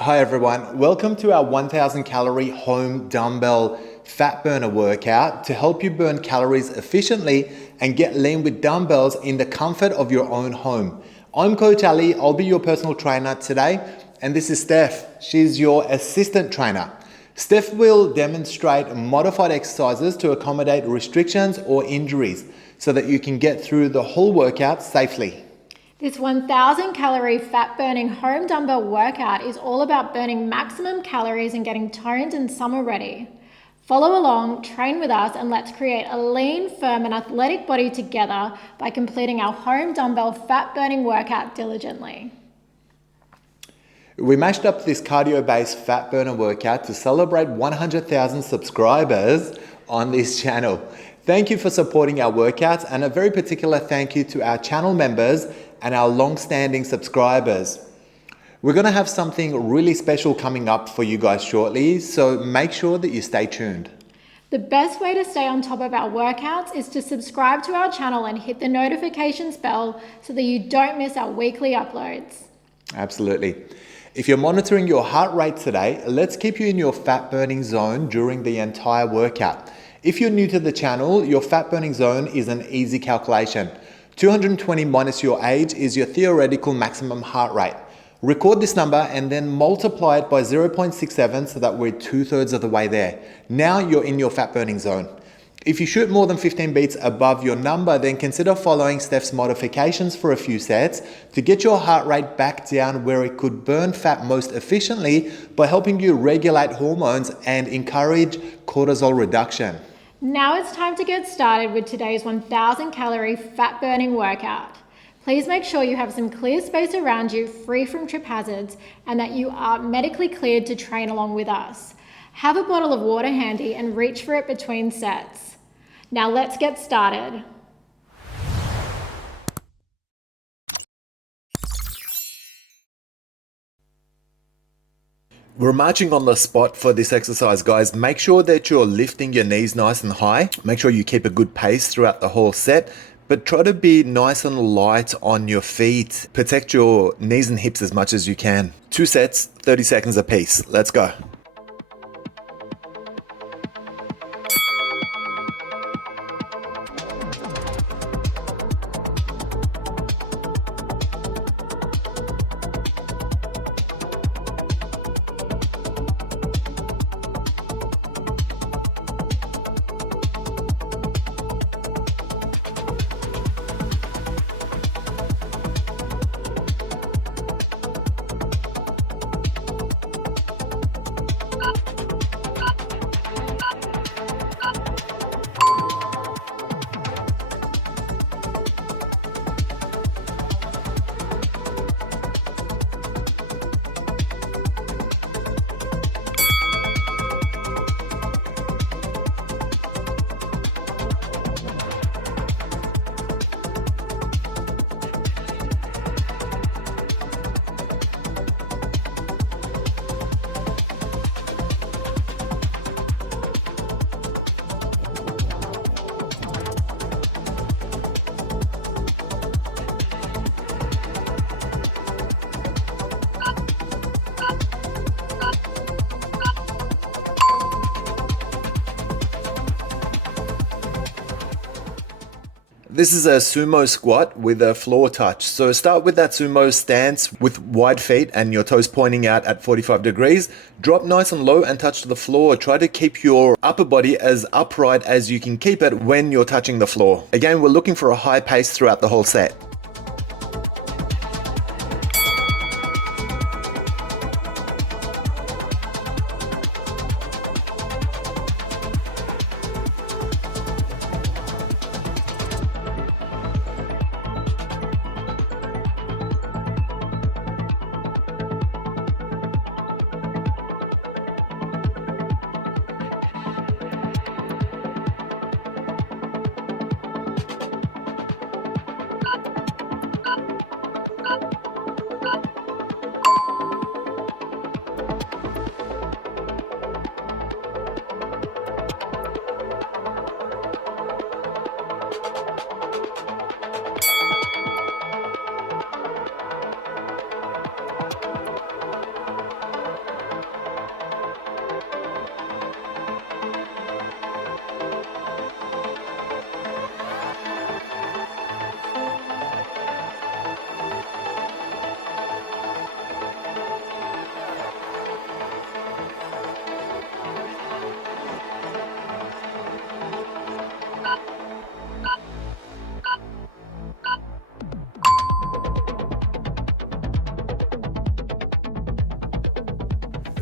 Hi everyone, welcome to our 1000 calorie home dumbbell fat burner workout to help you burn calories efficiently and get lean with dumbbells in the comfort of your own home. I'm Coach Ali, I'll be your personal trainer today, and this is Steph. She's your assistant trainer. Steph will demonstrate modified exercises to accommodate restrictions or injuries so that you can get through the whole workout safely. This 1000 calorie fat burning home dumbbell workout is all about burning maximum calories and getting toned and summer ready. Follow along, train with us, and let's create a lean, firm, and athletic body together by completing our home dumbbell fat burning workout diligently. We mashed up this cardio-based fat burner workout to celebrate 100,000 subscribers on this channel. Thank you for supporting our workouts, and a very particular thank you to our channel members and our long-standing subscribers. We're gonna have something really special coming up for you guys shortly, so make sure that you stay tuned. The best way to stay on top of our workouts is to subscribe to our channel and hit the notifications bell so that you don't miss our weekly uploads. Absolutely. If you're monitoring your heart rate today, let's keep you in your fat burning zone during the entire workout. If you're new to the channel, your fat burning zone is an easy calculation. 220 minus your age is your theoretical maximum heart rate. Record this number and then multiply it by 0.67 so that we're 2/3 of the way there. Now you're in your fat burning zone. If you shoot more than 15 beats above your number, then consider following Steph's modifications for a few sets to get your heart rate back down where it could burn fat most efficiently by helping you regulate hormones and encourage cortisol reduction. Now it's time to get started with today's 1000 calorie fat burning workout. Please make sure you have some clear space around you, free from trip hazards, and that you are medically cleared to train along with us. Have a bottle of water handy and reach for it between sets. Now let's get started. We're marching on the spot for this exercise, guys. Make sure that you're lifting your knees nice and high. Make sure you keep a good pace throughout the whole set, but try to be nice and light on your feet. Protect your knees and hips as much as you can. 2 sets, 30 seconds apiece. Let's go. This is a sumo squat with a floor touch. So start with that sumo stance with wide feet and your toes pointing out at 45 degrees. Drop nice and low and touch the floor. Try to keep your upper body as upright as you can keep it when you're touching the floor. Again, we're looking for a high pace throughout the whole set.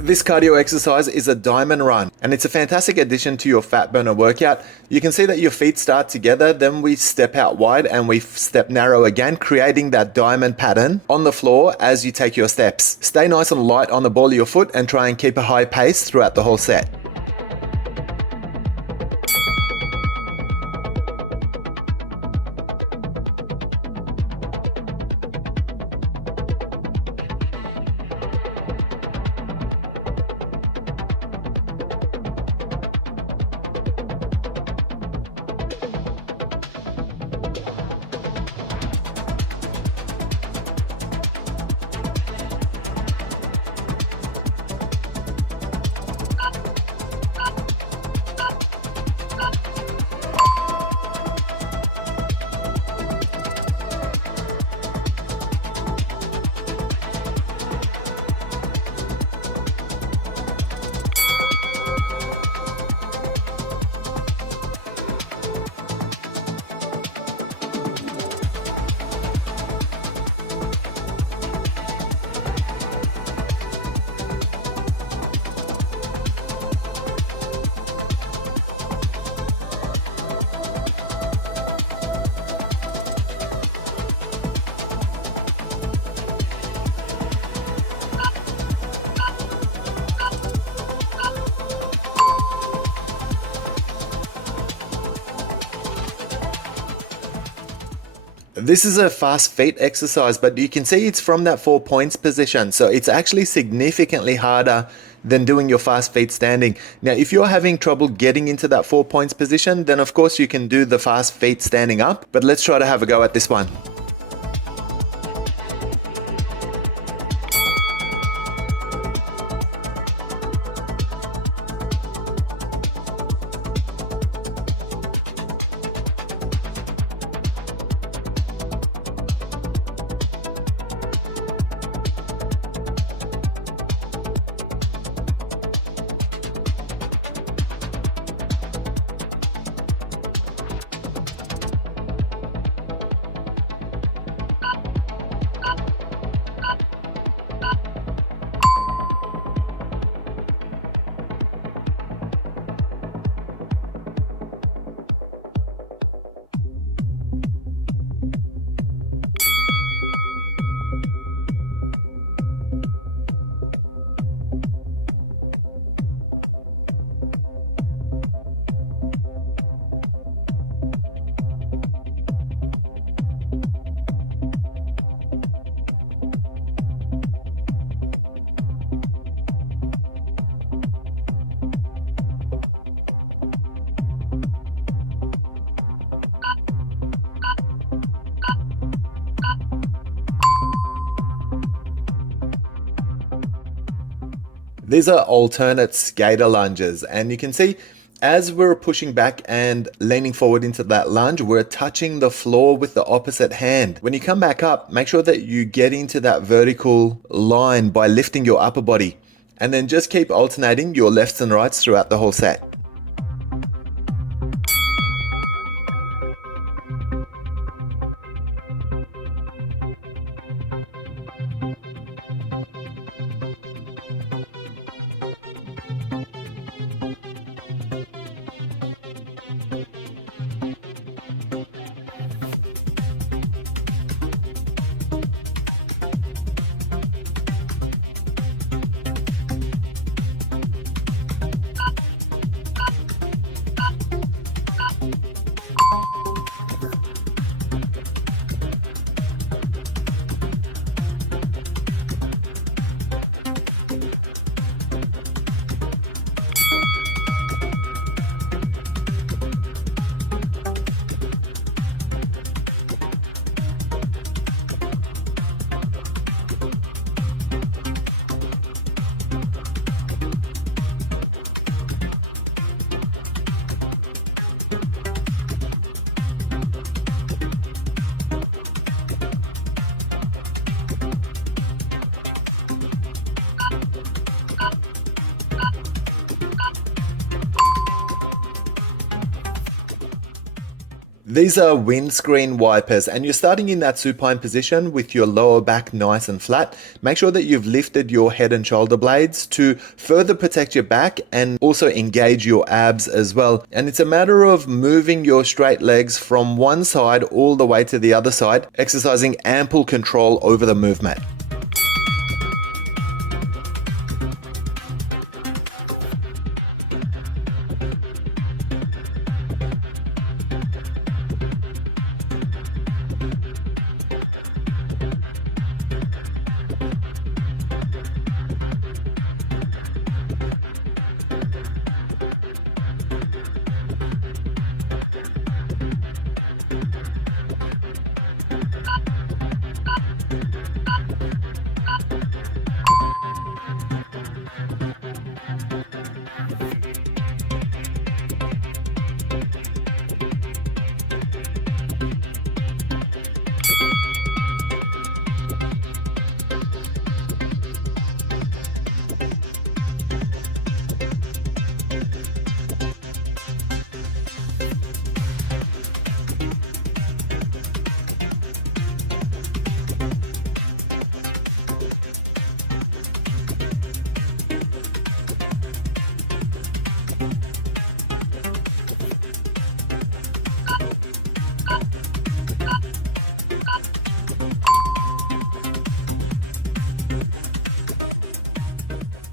This cardio exercise is a diamond run, and it's a fantastic addition to your fat burner workout. You can see that your feet start together, then we step out wide and we step narrow again, creating that diamond pattern on the floor as you take your steps. Stay nice and light on the ball of your foot and try and keep a high pace throughout the whole set. This is a fast feet exercise, but you can see it's from that 4 points position. So it's actually significantly harder than doing your fast feet standing. Now, if you're having trouble getting into that 4 points position, then of course you can do the fast feet standing up, but let's try to have a go at this one. These are alternate skater lunges, and you can see as we're pushing back and leaning forward into that lunge, we're touching the floor with the opposite hand. When you come back up, make sure that you get into that vertical line by lifting your upper body, and then just keep alternating your lefts and rights throughout the whole set. These are windscreen wipers, and you're starting in that supine position with your lower back nice and flat. Make sure that you've lifted your head and shoulder blades to further protect your back and also engage your abs as well. And it's a matter of moving your straight legs from one side all the way to the other side, exercising ample control over the movement.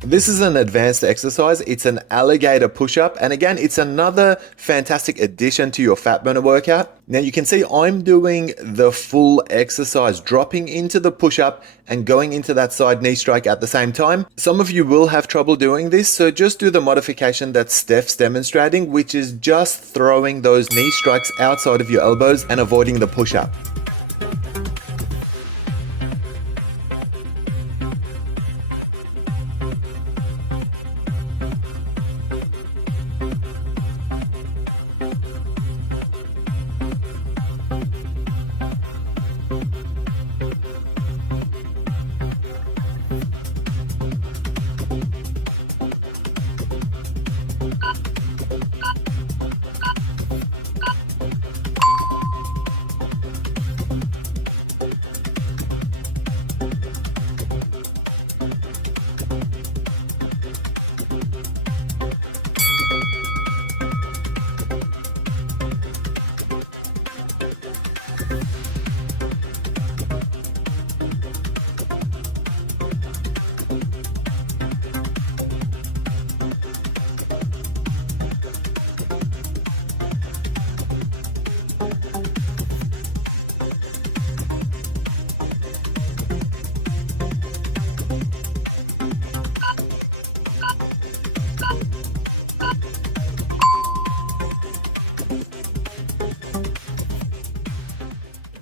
This is an advanced exercise. It's an alligator push-up. And again, it's another fantastic addition to your fat burner workout. Now you can see I'm doing the full exercise, dropping into the push-up and going into that side knee strike at the same time. Some of you will have trouble doing this, so just do the modification that Steph's demonstrating, which is just throwing those knee strikes outside of your elbows and avoiding the push-up.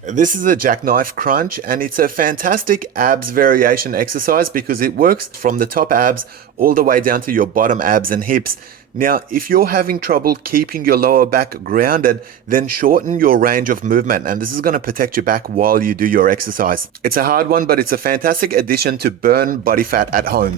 This is a jackknife crunch, and it's a fantastic abs variation exercise because it works from the top abs all the way down to your bottom abs and hips. Now, if you're having trouble keeping your lower back grounded, then shorten your range of movement, and this is going to protect your back while you do your exercise. It's a hard one, but it's a fantastic addition to burn body fat at home.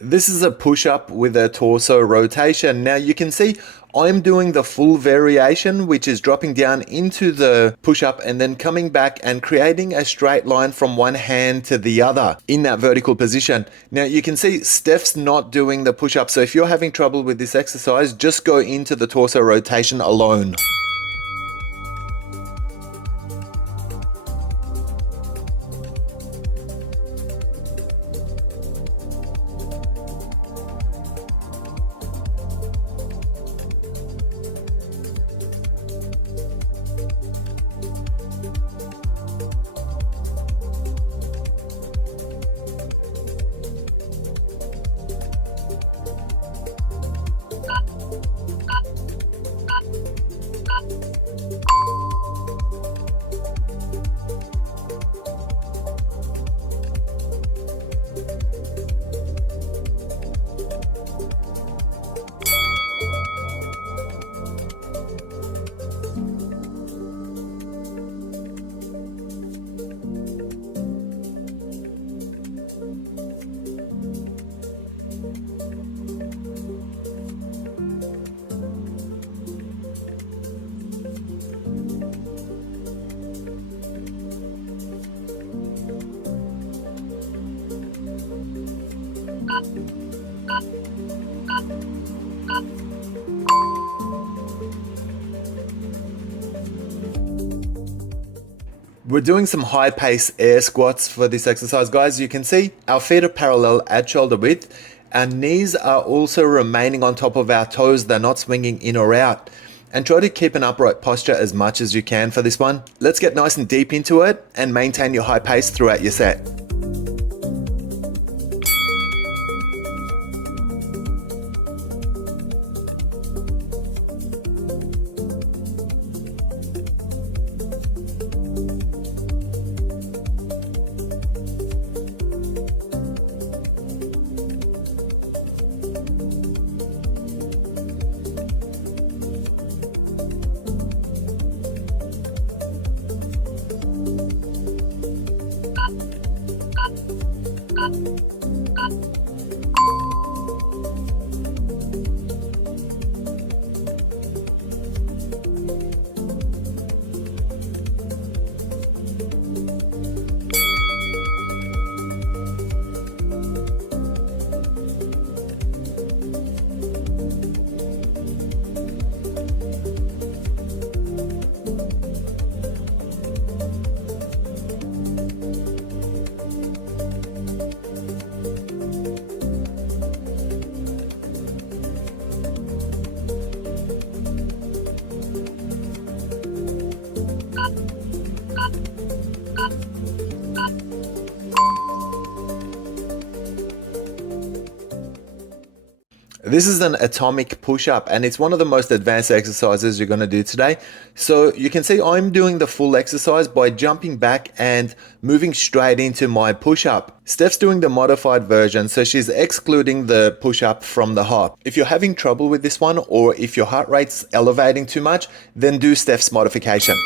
This is a push-up with a torso rotation. Now you can see I'm doing the full variation, which is dropping down into the push-up and then coming back and creating a straight line from one hand to the other in that vertical position. Now you can see Steph's not doing the push-up, so if you're having trouble with this exercise, just go into the torso rotation alone. We're doing some high pace air squats for this exercise, guys. You can see our feet are parallel at shoulder width. Our knees are also remaining on top of our toes. They're not swinging in or out. And try to keep an upright posture as much as you can for this one. Let's get nice and deep into it and maintain your high pace throughout your set. This is an atomic push-up and it's one of the most advanced exercises you're going to do today. So you can see I'm doing the full exercise by jumping back and moving straight into my push-up. Steph's doing the modified version, so she's excluding the push-up from the hop. If you're having trouble with this one, or if your heart rate's elevating too much, then do Steph's modification.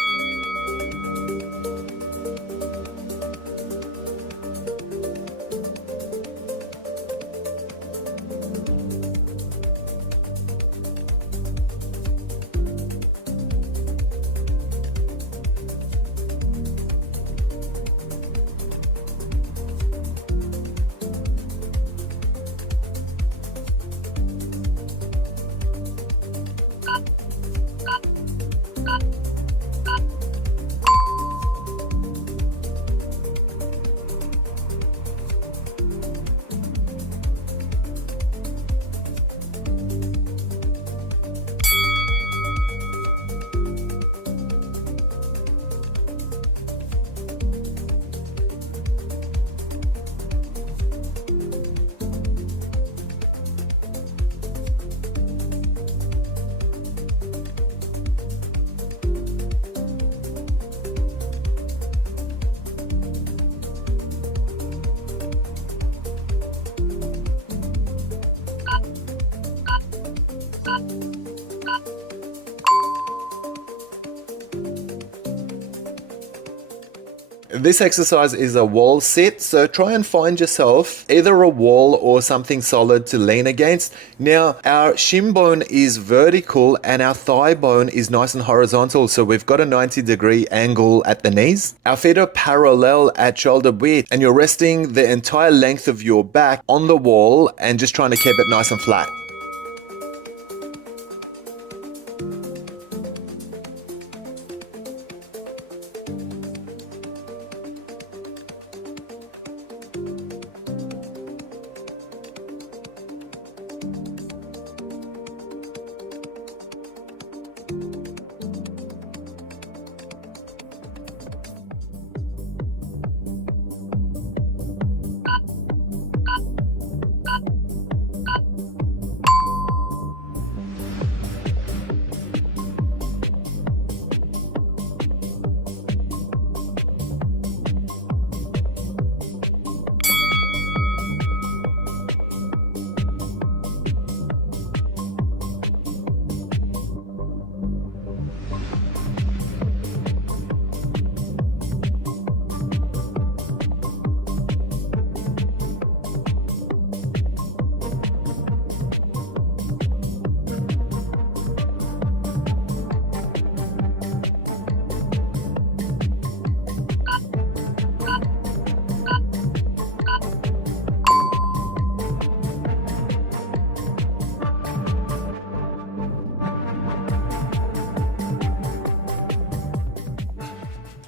This exercise is a wall sit, so try and find yourself either a wall or something solid to lean against. Now, our shin bone is vertical and our thigh bone is nice and horizontal, so we've got a 90-degree angle at the knees. Our feet are parallel at shoulder width, and you're resting the entire length of your back on the wall and just trying to keep it nice and flat.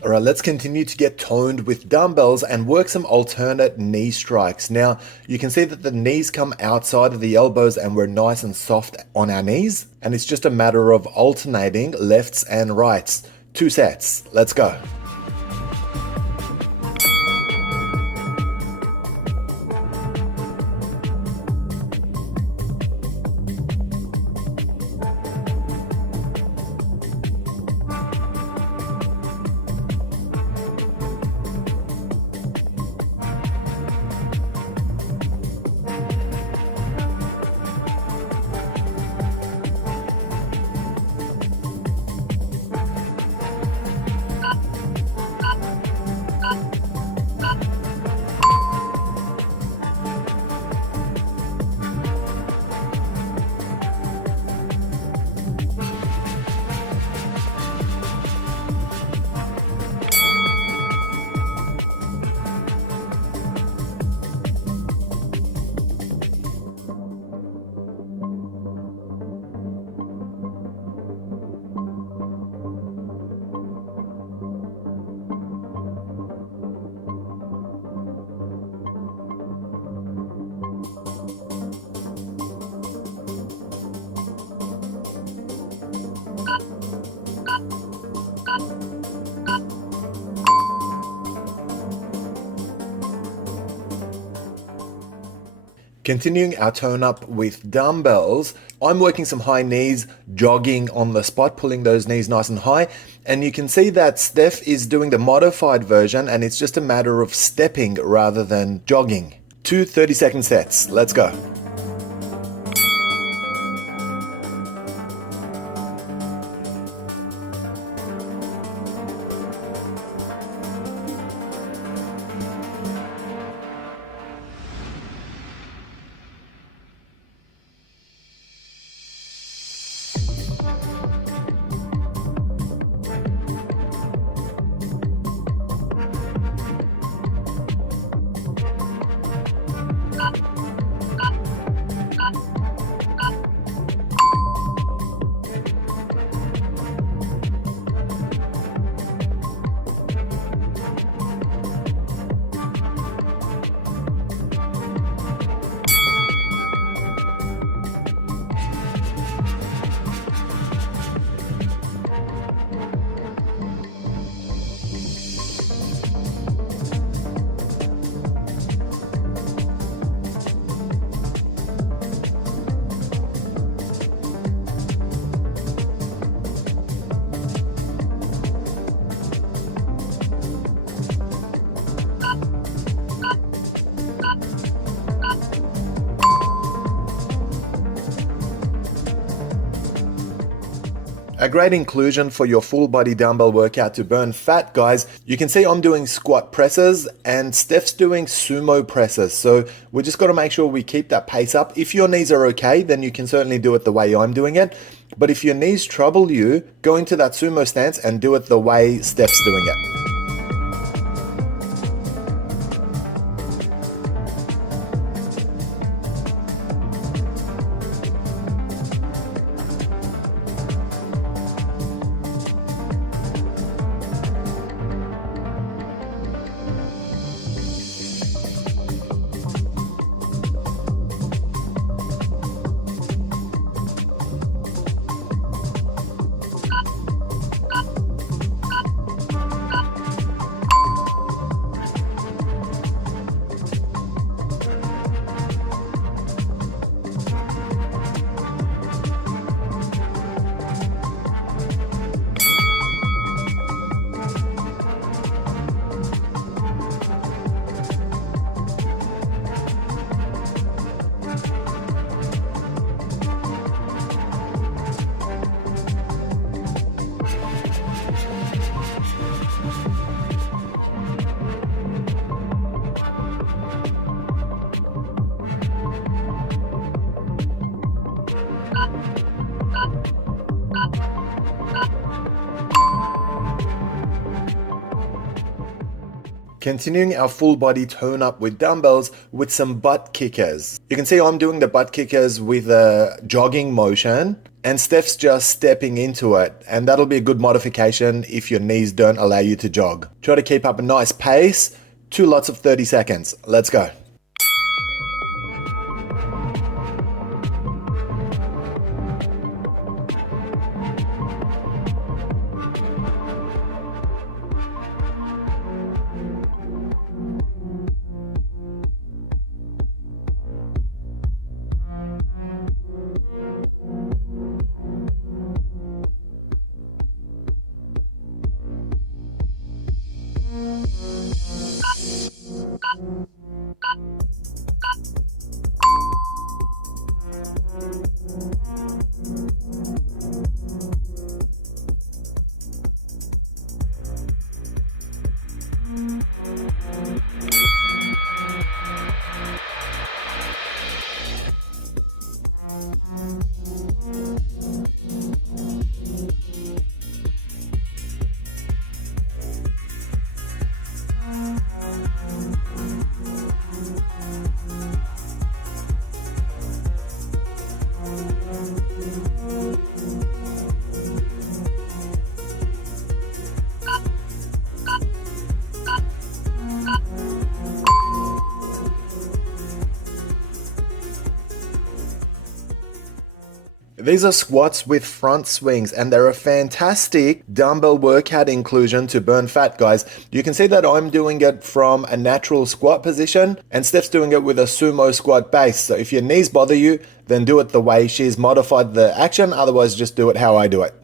All right, let's continue to get toned with dumbbells and work some alternate knee strikes. Now, you can see that the knees come outside of the elbows and we're nice and soft on our knees. And it's just a matter of alternating lefts and rights. 2 sets. Let's go. Continuing our tone up with dumbbells, I'm working some high knees, jogging on the spot, pulling those knees nice and high. And you can see that Steph is doing the modified version and it's just a matter of stepping rather than jogging. 2 30-second sets. Let's go. A great inclusion for your full body dumbbell workout to burn fat, guys. You can see I'm doing squat presses and Steph's doing sumo presses. So we just got to make sure we keep that pace up. If your knees are okay, then you can certainly do it the way I'm doing it. But if your knees trouble you, go into that sumo stance and do it the way Steph's doing it. Continuing our full body tone up with dumbbells with some butt kickers. You can see I'm doing the butt kickers with a jogging motion and Steph's just stepping into it, and that'll be a good modification if your knees don't allow you to jog. Try to keep up a nice pace, 2 lots of 30 seconds. Let's go. These are squats with front swings, and they're a fantastic dumbbell workout inclusion to burn fat, guys. You can see that I'm doing it from a natural squat position and Steph's doing it with a sumo squat base. So if your knees bother you, then do it the way she's modified the action. Otherwise, just do it how I do it.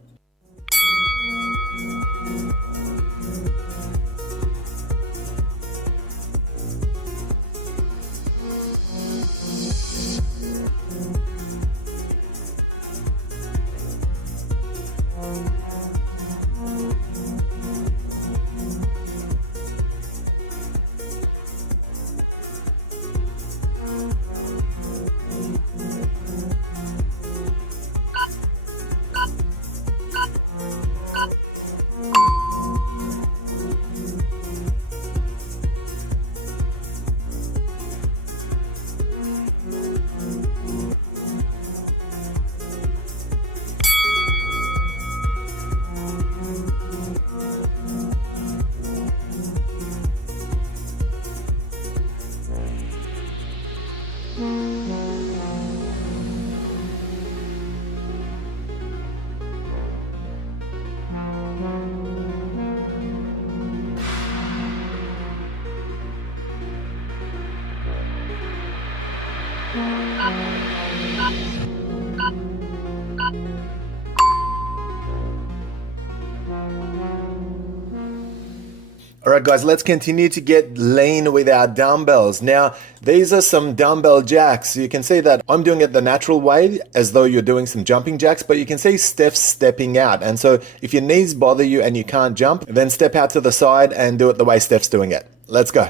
All right, guys, let's continue to get lean with our dumbbells. Now, these are some dumbbell jacks. You can see that I'm doing it the natural way, as though you're doing some jumping jacks, but you can see Steph's stepping out. And so if your knees bother you and you can't jump, then step out to the side and do it the way Steph's doing it. Let's go.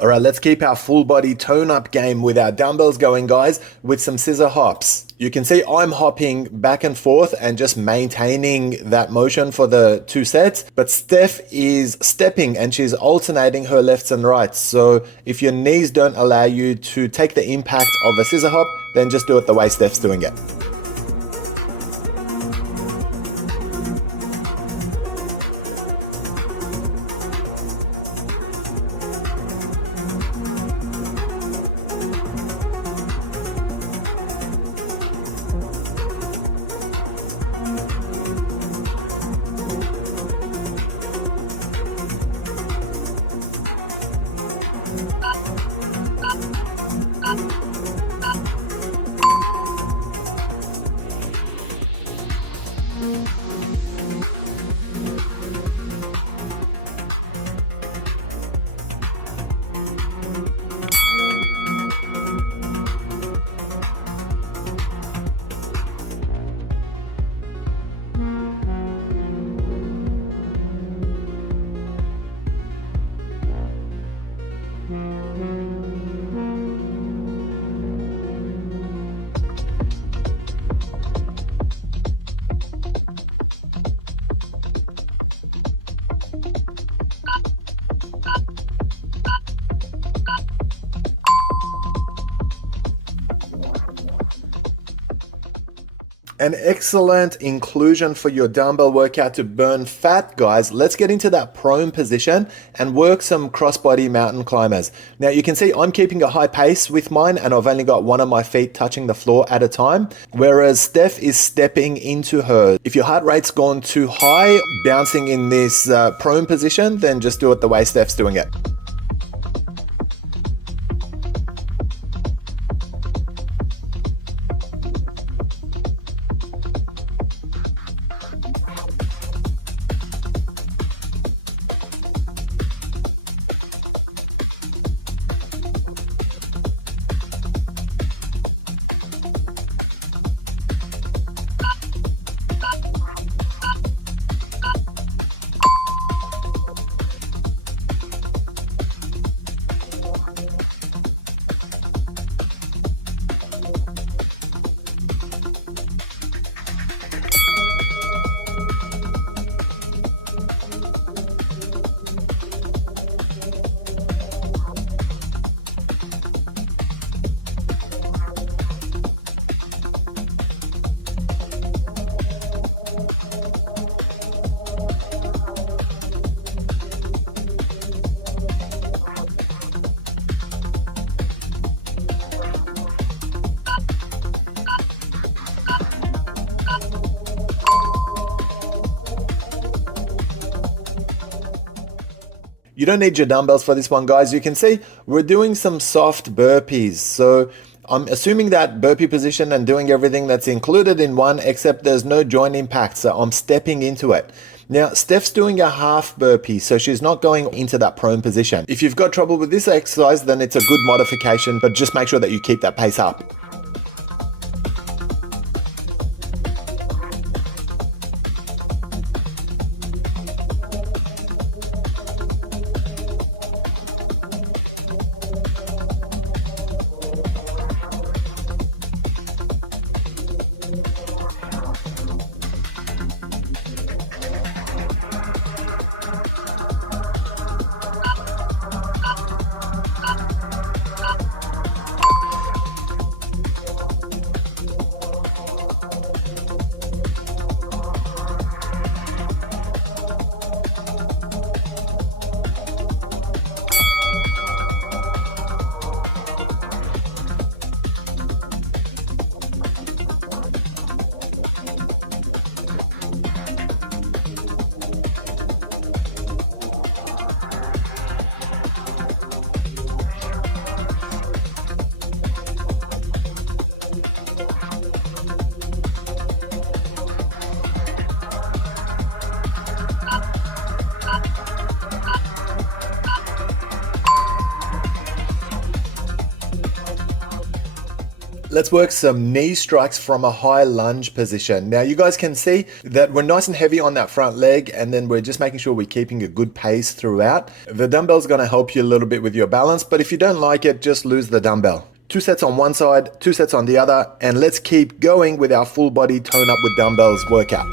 All right, let's keep our full body tone up game with our dumbbells going, guys, with some scissor hops. You can see I'm hopping back and forth and just maintaining that motion for the 2 sets, but Steph is stepping and she's alternating her lefts and rights. So if your knees don't allow you to take the impact of a scissor hop, then just do it the way Steph's doing it. An excellent inclusion for your dumbbell workout to burn fat, guys. Let's get into that prone position and work some crossbody mountain climbers. Now you can see I'm keeping a high pace with mine and I've only got one of my feet touching the floor at a time, whereas Steph is stepping into hers. If your heart rate's gone too high, bouncing in this prone position, then just do it the way Steph's doing it. You don't need your dumbbells for this one, guys. You can see we're doing some soft burpees. So I'm assuming that burpee position and doing everything that's included in one, except there's no joint impact, so I'm stepping into it. Now, Steph's doing a half burpee, so she's not going into that prone position. If you've got trouble with this exercise, then it's a good modification, but just make sure that you keep that pace up. Let's work some knee strikes from a high lunge position. Now you guys can see that we're nice and heavy on that front leg, and then we're just making sure we're keeping a good pace throughout. The dumbbell's gonna help you a little bit with your balance, but if you don't like it, just lose the dumbbell. 2 sets on one side, 2 sets on the other, and let's keep going with our full body tone up with dumbbells workout.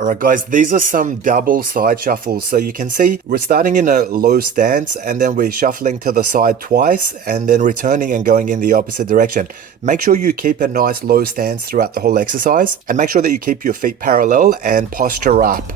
All right, guys, these are some double side shuffles. So you can see we're starting in a low stance and then we're shuffling to the side twice and then returning and going in the opposite direction. Make sure you keep a nice low stance throughout the whole exercise and make sure that you keep your feet parallel and posture up.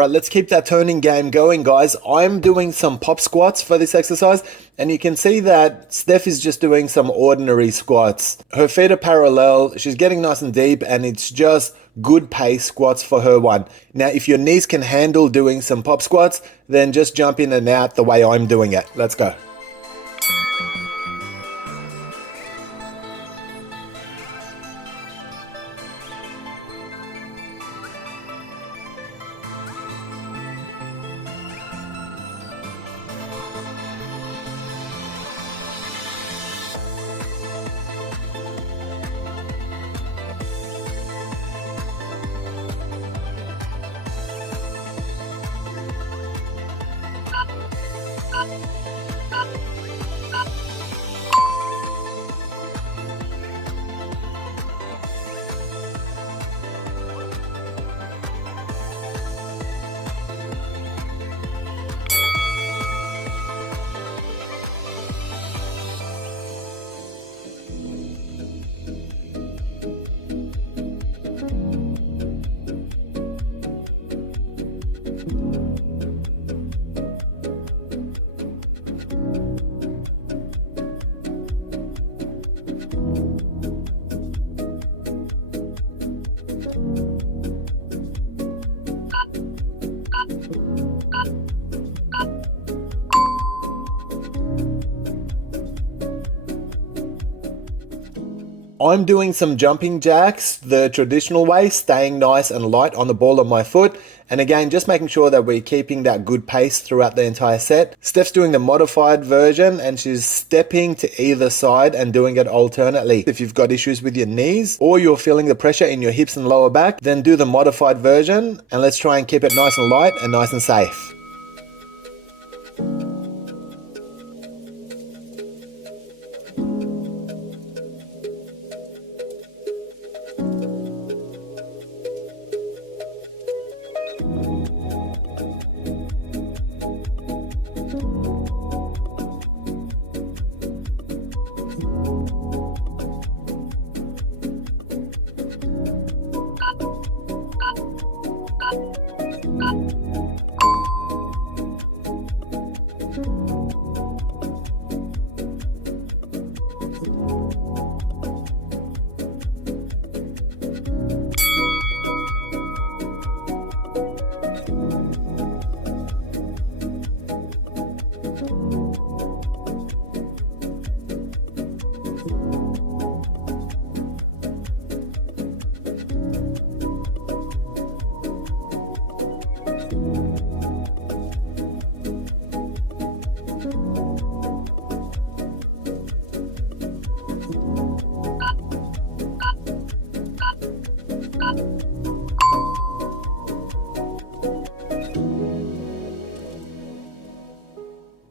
All right, let's keep that toning game going, guys. I'm doing some pop squats for this exercise, and you can see that Steph is just doing some ordinary squats. Her feet are parallel, she's getting nice and deep, and it's just good pace squats for her one. Now, if your knees can handle doing some pop squats, then just jump in and out the way I'm doing it. Let's go. I'm doing some jumping jacks the traditional way, staying nice and light on the ball of my foot. And again, just making sure that we're keeping that good pace throughout the entire set. Steph's doing the modified version and she's stepping to either side and doing it alternately. If you've got issues with your knees or you're feeling the pressure in your hips and lower back, then do the modified version and let's try and keep it nice and light and nice and safe.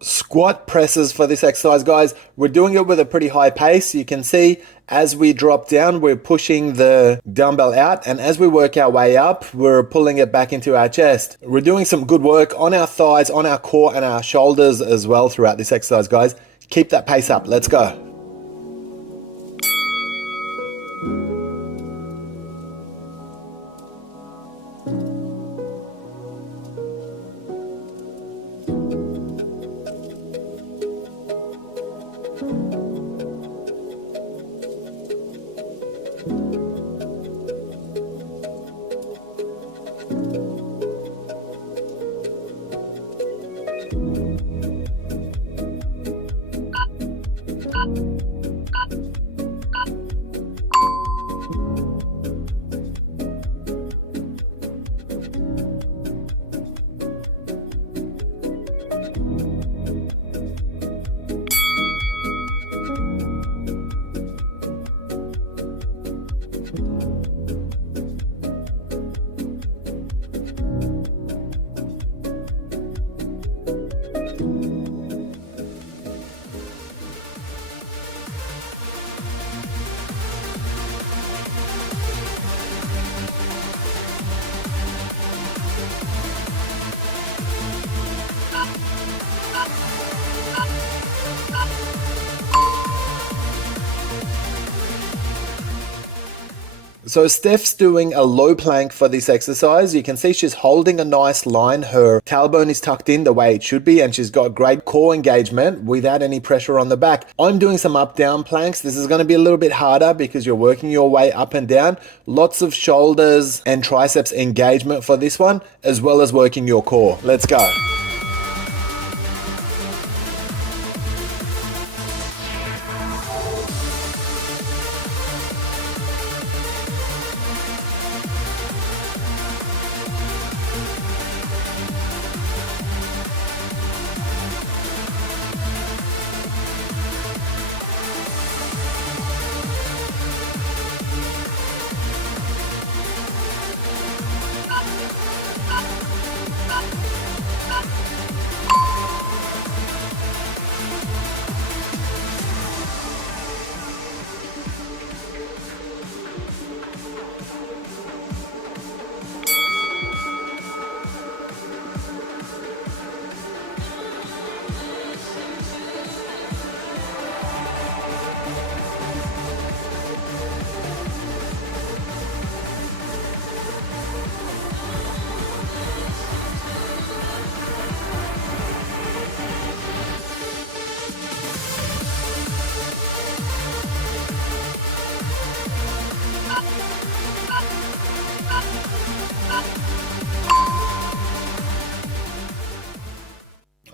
Squat presses for this exercise, guys. We're doing it with a pretty high pace. You can see as we drop down, we're pushing the dumbbell out, and as we work our way up, we're pulling it back into our chest. We're doing some good work on our thighs, on our core, and our shoulders as well throughout this exercise, guys. Keep that pace up. Let's go. So Steph's doing a low plank for this exercise. You can see she's holding a nice line. Her tailbone is tucked in the way it should be, and she's got great core engagement without any pressure on the back. I'm doing some up-down planks. This is going to be a little bit harder because you're working your way up and down. Lots of shoulders and triceps engagement for this one, as well as working your core. Let's go.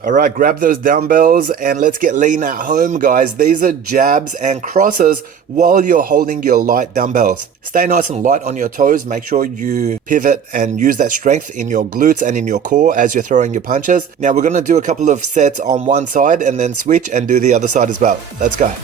All right, grab those dumbbells and let's get lean at home, guys. These are jabs and crosses while you're holding your light dumbbells. Stay nice and light on your toes. Make sure you pivot and use that strength in your glutes and in your core as you're throwing your punches. Now we're going to do a couple of sets on one side and then switch and do the other side as well. Let's go.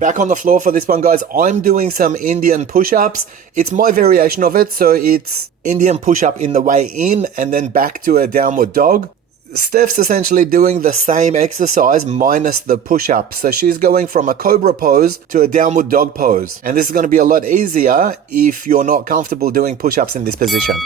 Back on the floor for this one, guys. I'm doing some Indian push-ups. It's my variation of it, so it's Indian push-up in the way in and then back to a downward dog. Steph's essentially doing the same exercise minus the push-up. So she's going from a cobra pose to a downward dog pose. And this is going to be a lot easier if you're not comfortable doing push-ups in this position.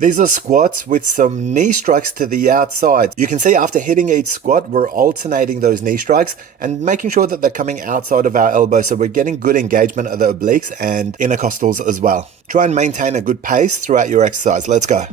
These are squats with some knee strikes to the outside. You can see after hitting each squat, we're alternating those knee strikes and making sure that they're coming outside of our elbow, so we're getting good engagement of the obliques and intercostals as well. Try and maintain a good pace throughout your exercise. Let's go.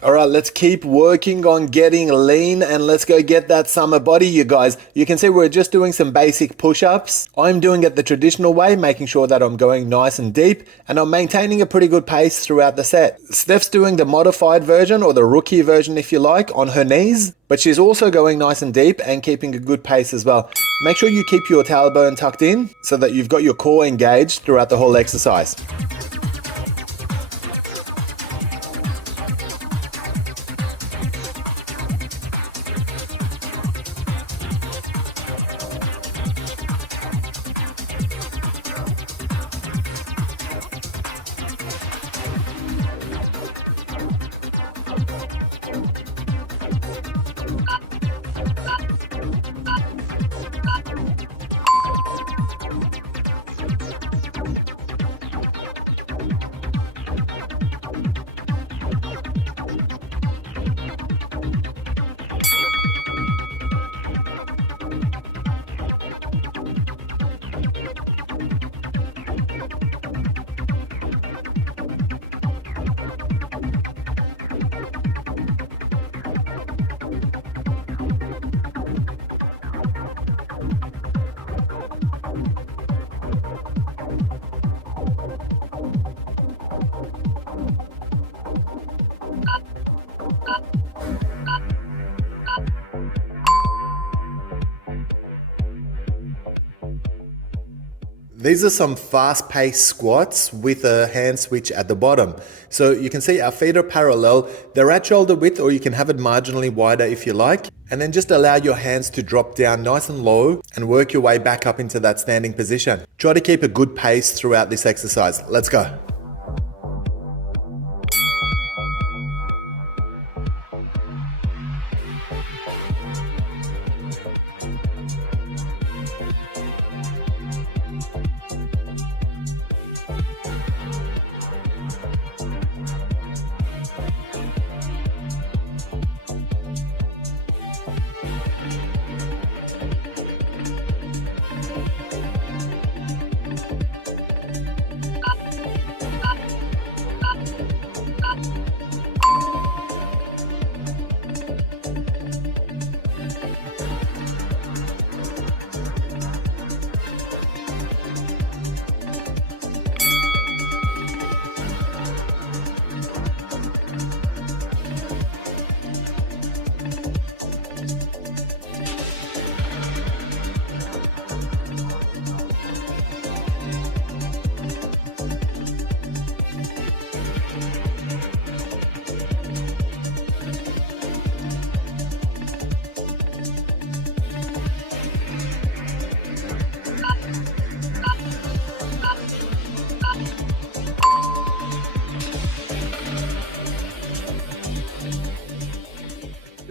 All right, let's keep working on getting lean and let's go get that summer body, you guys. You can see we're just doing some basic push-ups. I'm doing it the traditional way, making sure that I'm going nice and deep and I'm maintaining a pretty good pace throughout the set. Steph's doing the modified version or the rookie version, if you like, on her knees, but she's also going nice and deep and keeping a good pace as well. Make sure you keep your tailbone tucked in so that you've got your core engaged throughout the whole exercise. These are some fast-paced squats with a hand switch at the bottom. So you can see our feet are parallel. They're at shoulder width, or you can have it marginally wider if you like. And then just allow your hands to drop down nice and low and work your way back up into that standing position. Try to keep a good pace throughout this exercise. Let's go.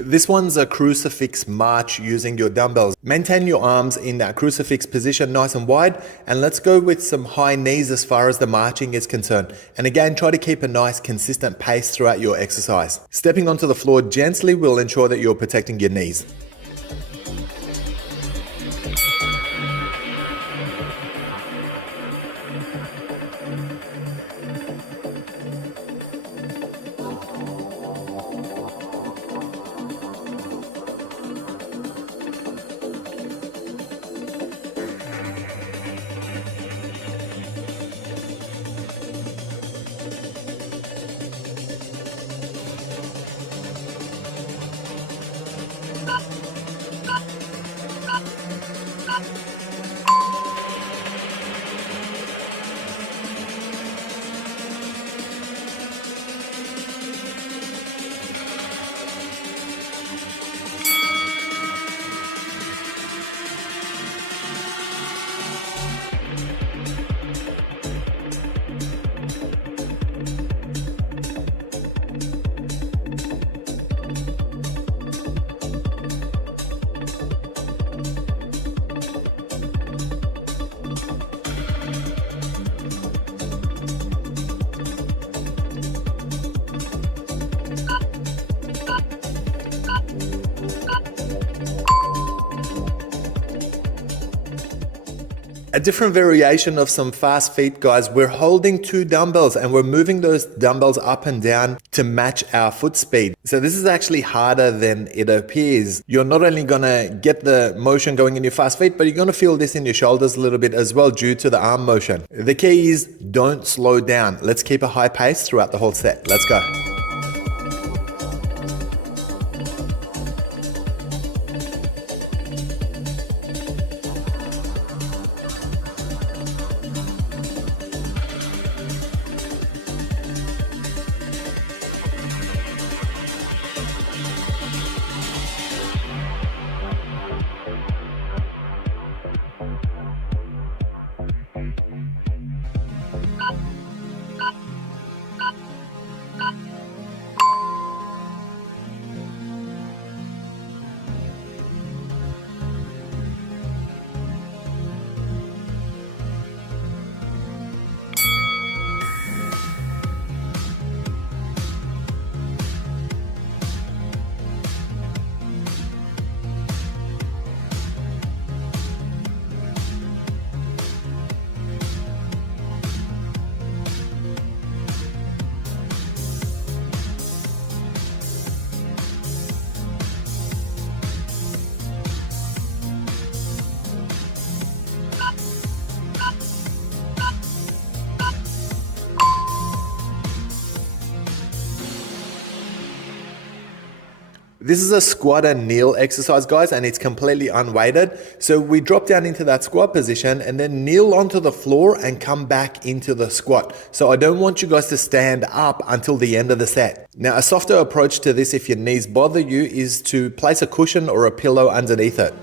This one's a crucifix march using your dumbbells. Maintain your arms in that crucifix position nice and wide, and let's go with some high knees as far as the marching is concerned. And again, try to keep a nice consistent pace throughout your exercise. Stepping onto the floor gently will ensure that you're protecting your knees. A different variation of some fast feet, guys. We're holding 2 dumbbells and we're moving those dumbbells up and down to match our foot speed. So this is actually harder than it appears. You're not only gonna get the motion going in your fast feet, but you're gonna feel this in your shoulders a little bit as well due to the arm motion. The key is don't slow down. Let's keep a high pace throughout the whole set. Let's go. This is a squat and kneel exercise, guys, and it's completely unweighted. So we drop down into that squat position and then kneel onto the floor and come back into the squat. So I don't want you guys to stand up until the end of the set. Now, a softer approach to this if your knees bother you is to place a cushion or a pillow underneath it.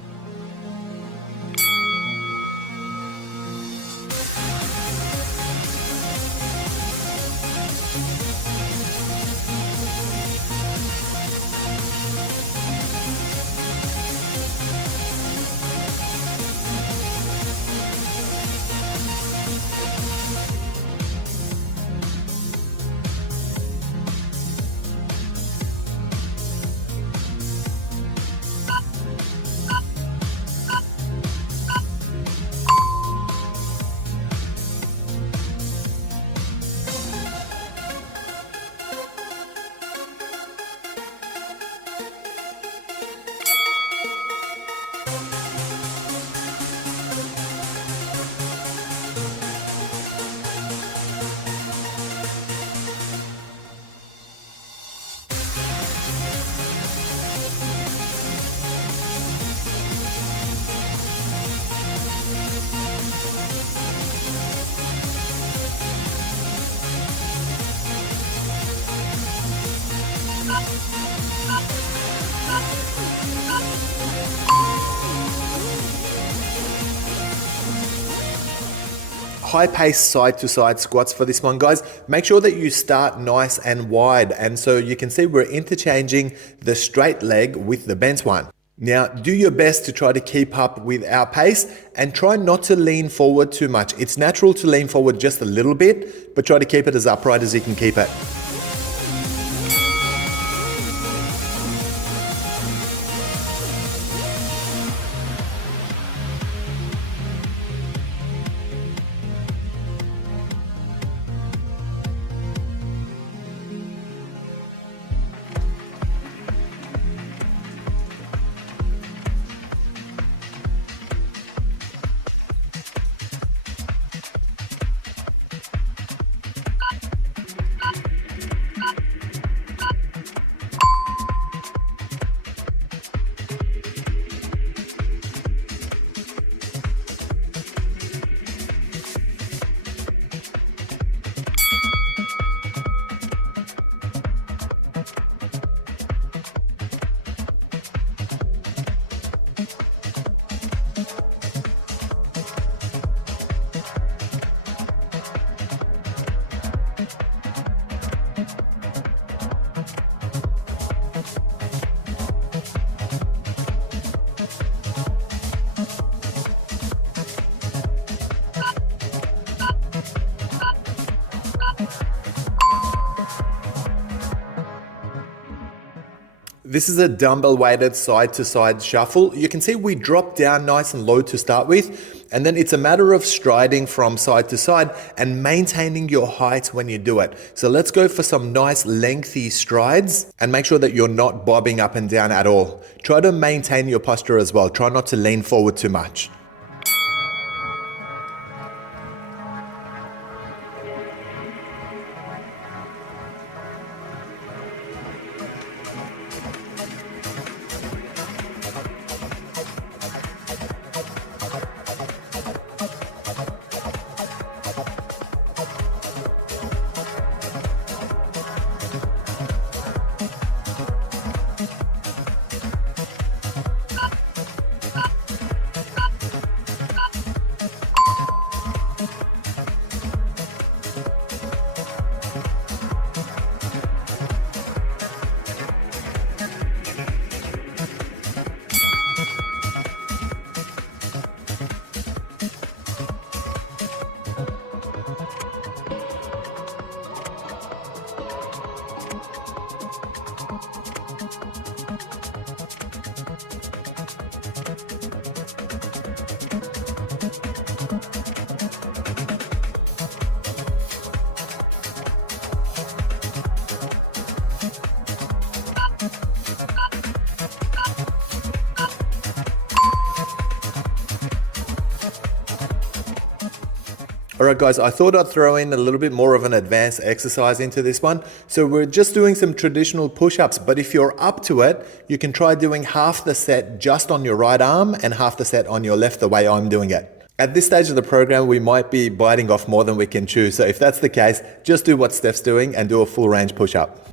high pace side to side squats for this one, guys. Make sure that you start nice and wide. And so you can see we're interchanging the straight leg with the bent one. Now, do your best to try to keep up with our pace and try not to lean forward too much. It's natural to lean forward just a little bit, but try to keep it as upright as you can keep it. This is a dumbbell weighted side to side shuffle. You can see we drop down nice and low to start with, and then it's a matter of striding from side to side and maintaining your height when you do it. So let's go for some nice lengthy strides and make sure that you're not bobbing up and down at all. Try to maintain your posture as well. Try not to lean forward too much. Alright guys, I thought I'd throw in a little bit more of an advanced exercise into this one. So we're just doing some traditional push-ups, but if you're up to it, you can try doing half the set just on your right arm and half the set on your left, the way I'm doing it. At this stage of the program, we might be biting off more than we can chew. So if that's the case, just do what Steph's doing and do a full range push-up.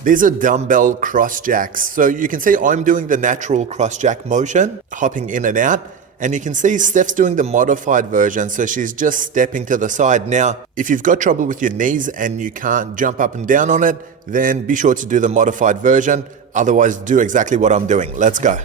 These are dumbbell cross jacks. So you can see I'm doing the natural cross jack motion, hopping in and out. And you can see Steph's doing the modified version. So she's just stepping to the side. Now, if you've got trouble with your knees and you can't jump up and down on it, then be sure to do the modified version. Otherwise, do exactly what I'm doing. Let's go.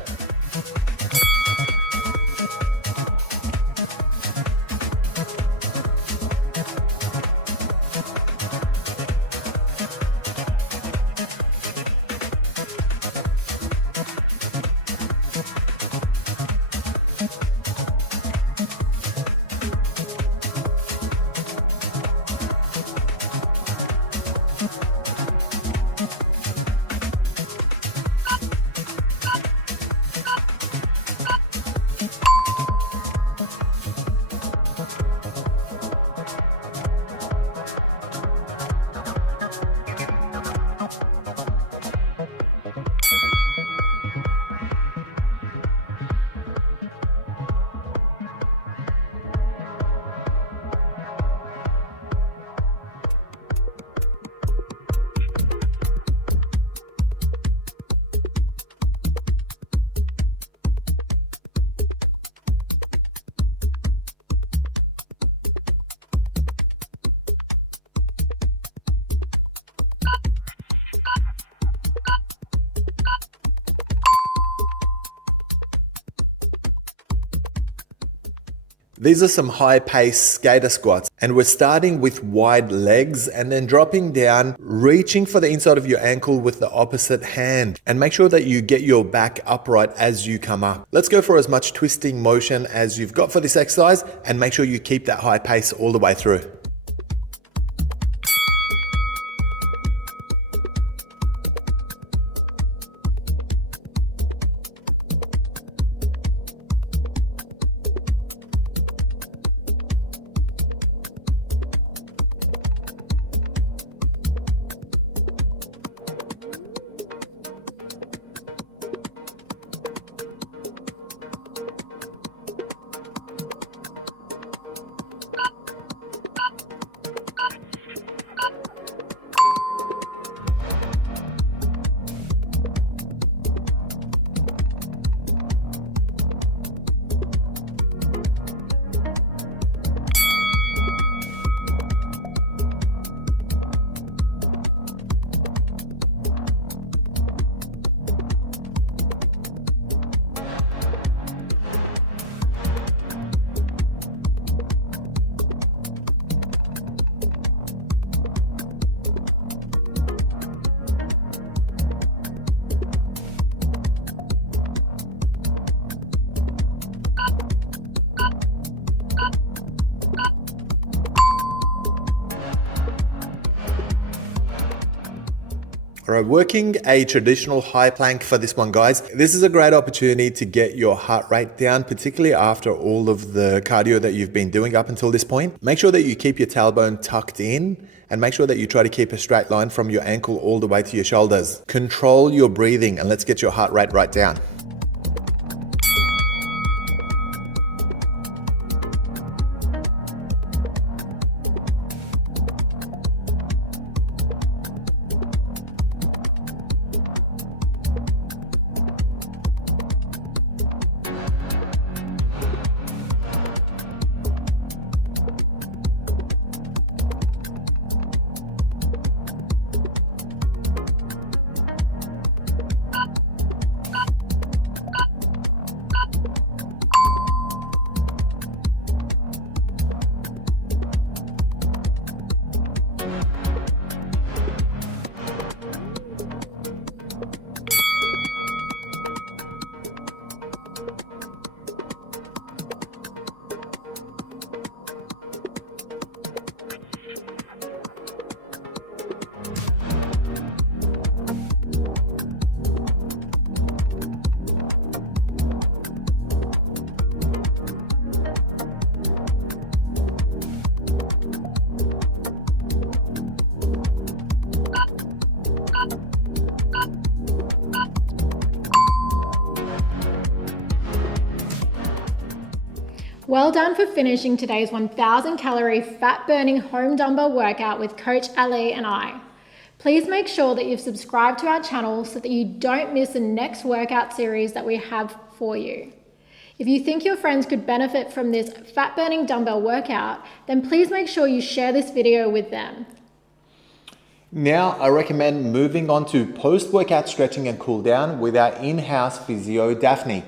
These are some high pace skater squats, and we're starting with wide legs and then dropping down, reaching for the inside of your ankle with the opposite hand, and make sure that you get your back upright as you come up. Let's go for as much twisting motion as you've got for this exercise, and make sure you keep that high pace all the way through. All right, working a traditional high plank for this one, guys. This is a great opportunity to get your heart rate down, particularly after all of the cardio that you've been doing up until this point. Make sure that you keep your tailbone tucked in and make sure that you try to keep a straight line from your ankle all the way to your shoulders. Control your breathing and let's get your heart rate right down. Well done for finishing today's 1,000 calorie fat burning home dumbbell workout with Coach Ali and I. Please make sure that you've subscribed to our channel so that you don't miss the next workout series that we have for you. If you think your friends could benefit from this fat burning dumbbell workout, then please make sure you share this video with them. Now, I recommend moving on to post-workout stretching and cool down with our in-house physio, Daphne.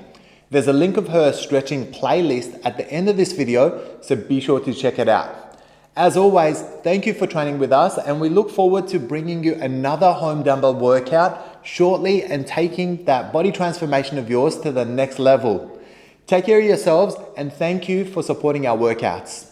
There's a link of her stretching playlist at the end of this video, so be sure to check it out. As always, thank you for training with us, and we look forward to bringing you another home dumbbell workout shortly and taking that body transformation of yours to the next level. Take care of yourselves, and thank you for supporting our workouts.